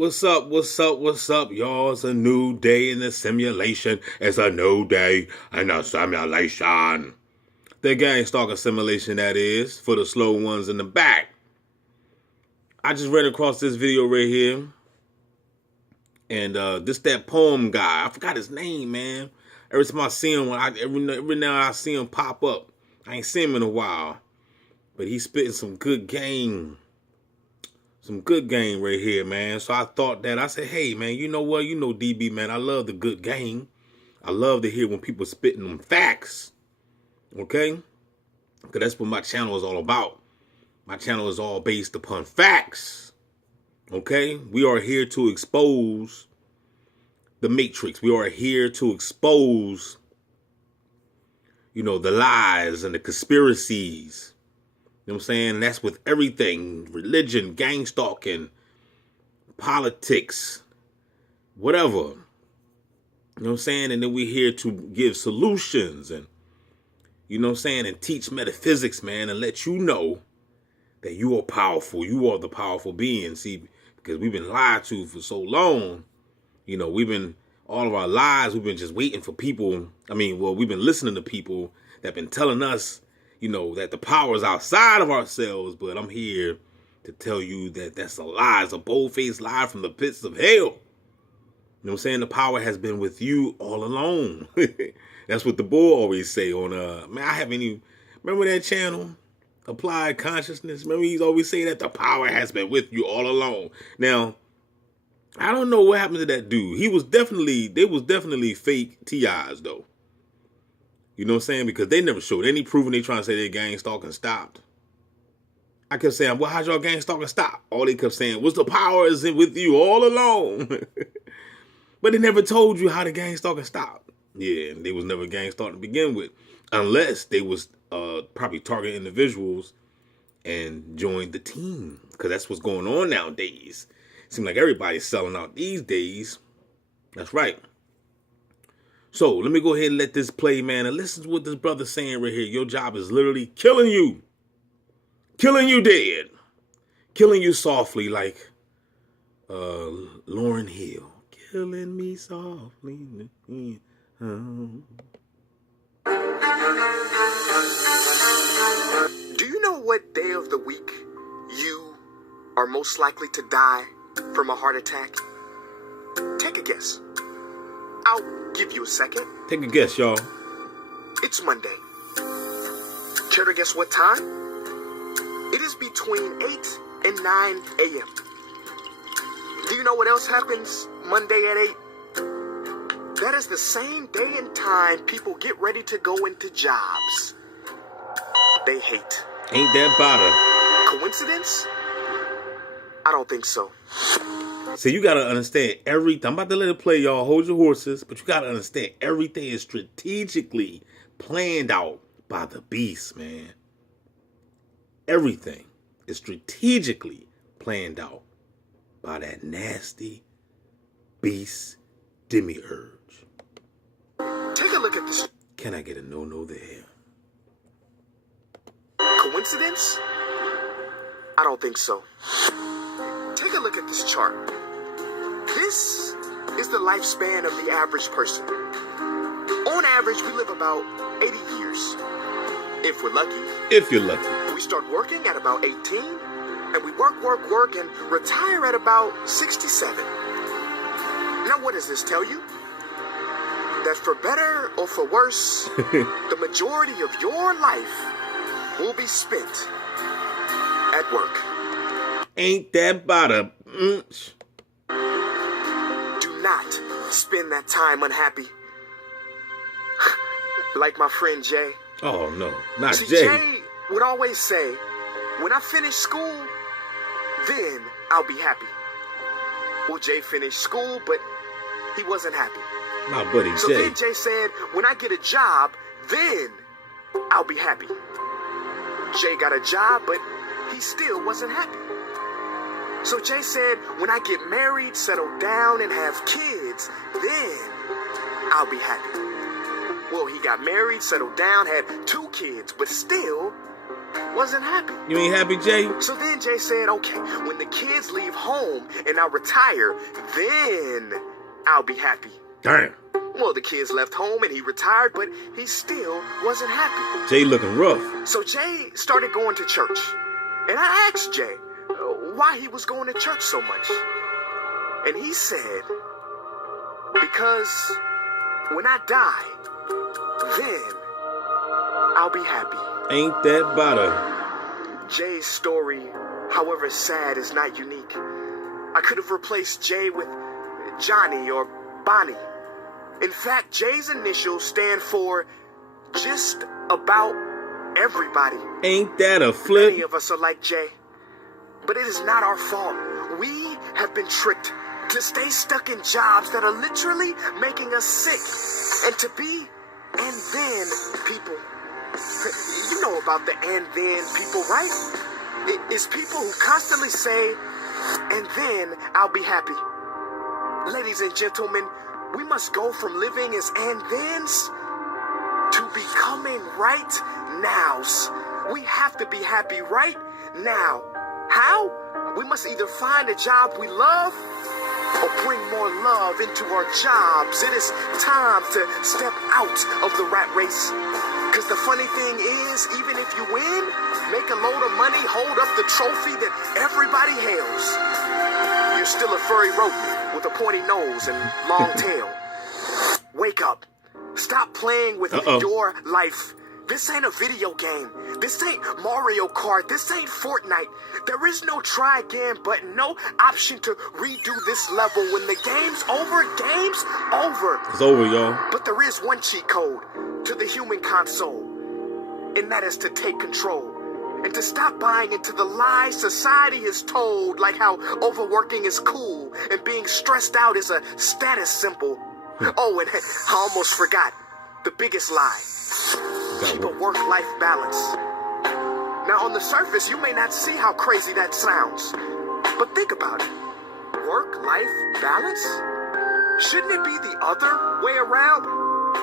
What's up? What's up? What's up, y'all? It's a new day in the simulation. It's a new day in the simulation. The gang stalker simulation, that is, for the slow ones in the back. I just ran across this video right here. And this that poem guy. I forgot his name, man. Every time I see him, every now I see him pop up. I ain't seen him in a while. But he's spitting some good game. Some good game right here, man. So I thought that, I said, hey, man, you know what? You know, DB, man, I love the good game. I love to hear when people spitting them facts. Okay? Because that's what my channel is all about. My channel is all based upon facts. Okay? We are here to expose the matrix. We are here to expose, you know, the lies and the conspiracies. You know what I'm saying? And that's with everything. Religion, gang stalking, politics, whatever. You know what I'm saying? And then we're here to give solutions and, you know what I'm saying, and teach metaphysics, man, and let you know that you are powerful. You are the powerful being. See, because we've been lied to for so long. You know, all of our lives, we've been just waiting for people. We've been listening to people that have been telling us, you know, that the power is outside of ourselves, but I'm here to tell you that that's a lie. It's a bold-faced lie from the pits of hell. You know what I'm saying? The power has been with you all along. That's what the boy always say on, remember that channel? Applied Consciousness? Remember he's always saying that the power has been with you all along. Now, I don't know what happened to that dude. They was definitely fake TIs, though. You know what I'm saying? Because they never showed any proof and they trying to say their gang stalking stopped. I kept saying, well, how'd y'all gang stalking stop? All they kept saying was the power is with you all along. But they never told you how the gang stalking stopped. Yeah, and they was never gang stalking to begin with. Unless they was probably target individuals and joined the team. Because that's what's going on nowadays. Seems like everybody's selling out these days. That's right. So let me go ahead and let this play, man, and listen to what this brother's saying right here. Your job is literally killing you. Killing you dead. Killing you softly like Lauryn Hill. Killing me softly. Do you know what day of the week you are most likely to die from a heart attack? Take a guess. I'll give you a second. Take a guess, y'all. It's Monday. Care to guess what time? It is between 8 and 9 a.m. Do you know what else happens Monday at 8? That is the same day and time people get ready to go into jobs they hate. Ain't that about Coincidence? I don't think so. So you got to understand everything. I'm about to let it play, y'all. Hold your horses. But you got to understand everything is strategically planned out by the beast, man. Everything is strategically planned out by that nasty beast demiurge. Take a look at this. Can I get a no there? Coincidence? I don't think so. Take a look at this chart. This is the lifespan of the average person. On average, we live about 80 years. If we're lucky. If you're lucky. We start working at about 18, and we work, and retire at about 67. Now, what does this tell you? That for better or for worse, the majority of your life will be spent at work. Ain't that about a... Do not spend that time unhappy. Like my friend Jay. Oh, no. Not See, Jay. Jay would always say, when I finish school, then I'll be happy. Well, Jay finished school, but he wasn't happy. My buddy So Jay. then Jay said, when I get a job, then I'll be happy. Jay got a job, but he still wasn't happy. So Jay said, when I get married, settle down, and have kids, then I'll be happy. Well, he got married, settled down, had 2 kids, but still wasn't happy. You ain't happy, Jay? So then Jay said, okay, when the kids leave home and I retire, then I'll be happy. Damn. Well, the kids left home and he retired, but he still wasn't happy. Jay looking rough. So Jay started going to church. And I asked Jay why he was going to church so much. And he said, because when I die, then I'll be happy. Ain't that butter? Jay's story, however sad, is not unique. I could have replaced Jay with Johnny or Bonnie. In fact, Jay's initials stand for just about everybody. Ain't that a flip? Many of us are like Jay. But it is not our fault. We have been tricked to stay stuck in jobs that are literally making us sick. And to be and then people. You know about the and then people, right? It is people who constantly say, and then I'll be happy. Ladies and gentlemen, we must go from living as and thens to becoming right nows. We have to be happy right now. How? We must either find a job we love or bring more love into our jobs. It is time to step out of the rat race. Because the funny thing is, even if you win, make a load of money, hold up the trophy that everybody hails, you're still a furry rodent with a pointy nose and long tail. Wake up. Stop playing with your life. This ain't a video game. This ain't Mario Kart. This ain't Fortnite. There is no try again button, no option to redo this level. When the game's over, game's over. It's over, y'all. But there is one cheat code to the human console, and that is to take control. And to stop buying into the lies society has told, like how overworking is cool and being stressed out is a status symbol. Oh, and I almost forgot the biggest lie. Keep a work-life balance. Now, on the surface, you may not see how crazy that sounds, but think about it. Work-life balance? Shouldn't it be the other way around?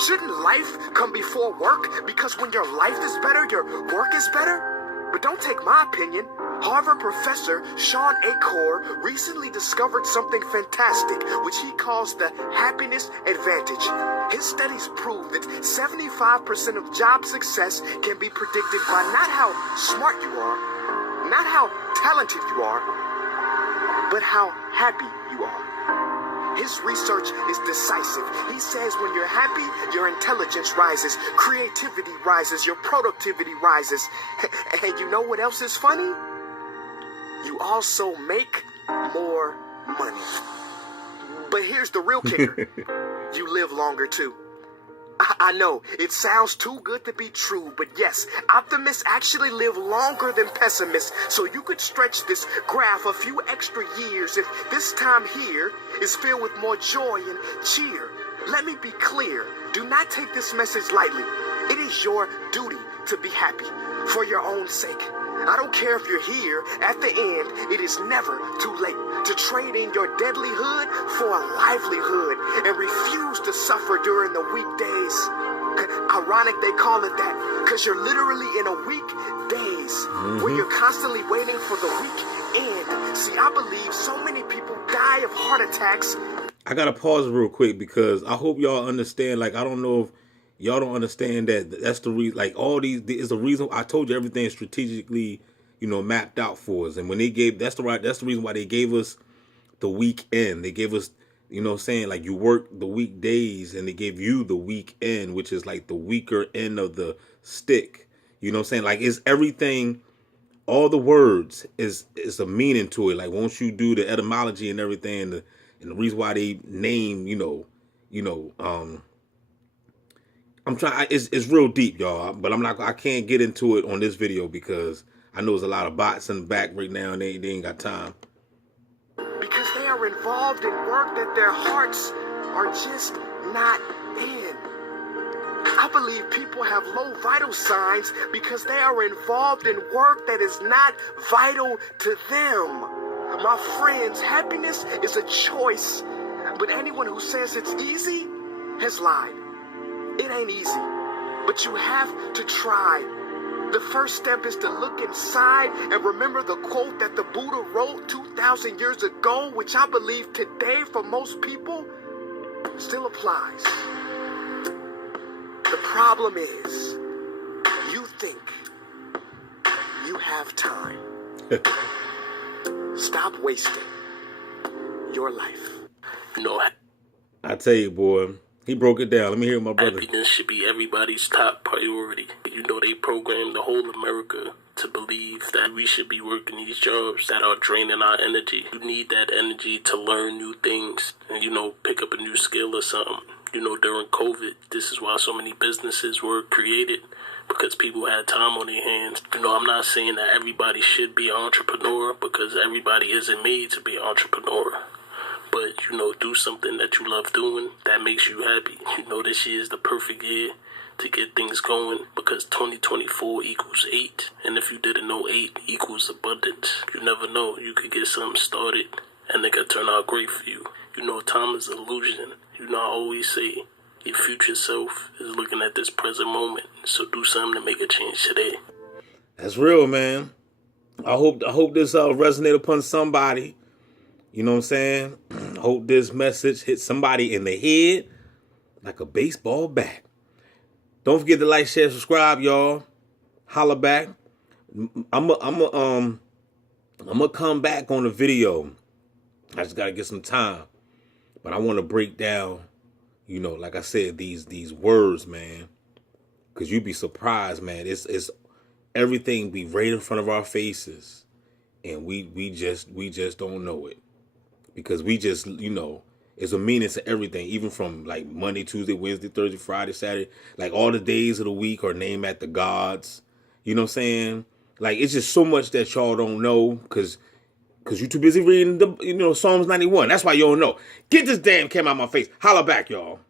Shouldn't life come before work? Because when your life is better, your work is better? But don't take my opinion. Harvard professor Sean Achor recently discovered something fantastic, which he calls the happiness advantage. His studies prove that 75% of job success can be predicted by not how smart you are, not how talented you are, but how happy you are. His research is decisive. He says when you're happy, your intelligence rises, creativity rises, your productivity rises. And you know what else is funny? You also make more money. But here's the real kicker. You live longer too. I know, it sounds too good to be true, but yes, optimists actually live longer than pessimists. So you could stretch this graph a few extra years if this time here is filled with more joy and cheer. Let me be clear. Do not take this message lightly. It is your duty to be happy for your own sake. I don't care if you're here. At the end, it is never too late to trade in your deadlyhood for a livelihood and refuse to suffer during the weekdays. Ironic they call it that, because you're literally in a weekdays where you're constantly waiting for the weekend. See, I believe so many people die of heart attacks. I gotta pause real quick because I hope y'all understand. Like, I don't know if y'all don't understand that that's the reason. Like, all these is the reason. I told you everything strategically, mapped out for us. And when they gave, that's the reason why they gave us the weekend. They gave us, saying like you work the weekdays, and they gave you the weekend, which is like the weaker end of the stick. You know what I'm saying? Like, it's everything. All the words is a meaning to it. Like, once you do the etymology and everything, and the reason why they name, I'm trying. It's real deep, y'all. But I can't get into it on this video because I know there's a lot of bots in the back right now, and they ain't got time. Because they are involved in work that their hearts are just not in. I believe people have low vital signs because they are involved in work that is not vital to them. My friends, happiness is a choice, but anyone who says it's easy has lied. It ain't easy, but you have to try. The first step is to look inside and remember the quote that the Buddha wrote 2,000 years ago, which I believe today for most people still applies. The problem is, you think you have time. Stop wasting your life. No, I tell you, boy, he broke it down. Let me hear my brother. happiness should be everybody's top priority. You know, they programmed the whole America to believe that we should be working these jobs that are draining our energy. You need that energy to learn new things and, you know, pick up a new skill or something. You know, during COVID, this is why so many businesses were created, because people had time on their hands. You know, I'm not saying that everybody should be an entrepreneur, because everybody isn't made to be an entrepreneur. But, you know, do something that you love doing that makes you happy. You know, this year is the perfect year to get things going, because 2024 equals 8. And if you didn't know, 8 equals abundance. You never know. You could get something started and it could turn out great for you. You know, time is an illusion. You know, I always say your future self is looking at this present moment. So do something to make a change today. That's real, man. I hope this resonate upon somebody. You know what I'm saying? Hope this message hits somebody in the head like a baseball bat. Don't forget to like, share, subscribe, y'all. Holla back. I'm gonna come back on the video. I just gotta get some time, but I want to break down, you know, like I said, these words, man, because you'd be surprised, man. It's everything be right in front of our faces, and we just don't know it, because we just, you know, it's a meaning to everything, even from like Monday, Tuesday, Wednesday, Thursday, Friday, Saturday. Like all the days of the week are named after gods. You know what I'm saying? Like it's just so much that y'all don't know because you're too busy reading the Psalms 91. That's why you don't know. Get this damn camera out my face. Holla back, y'all.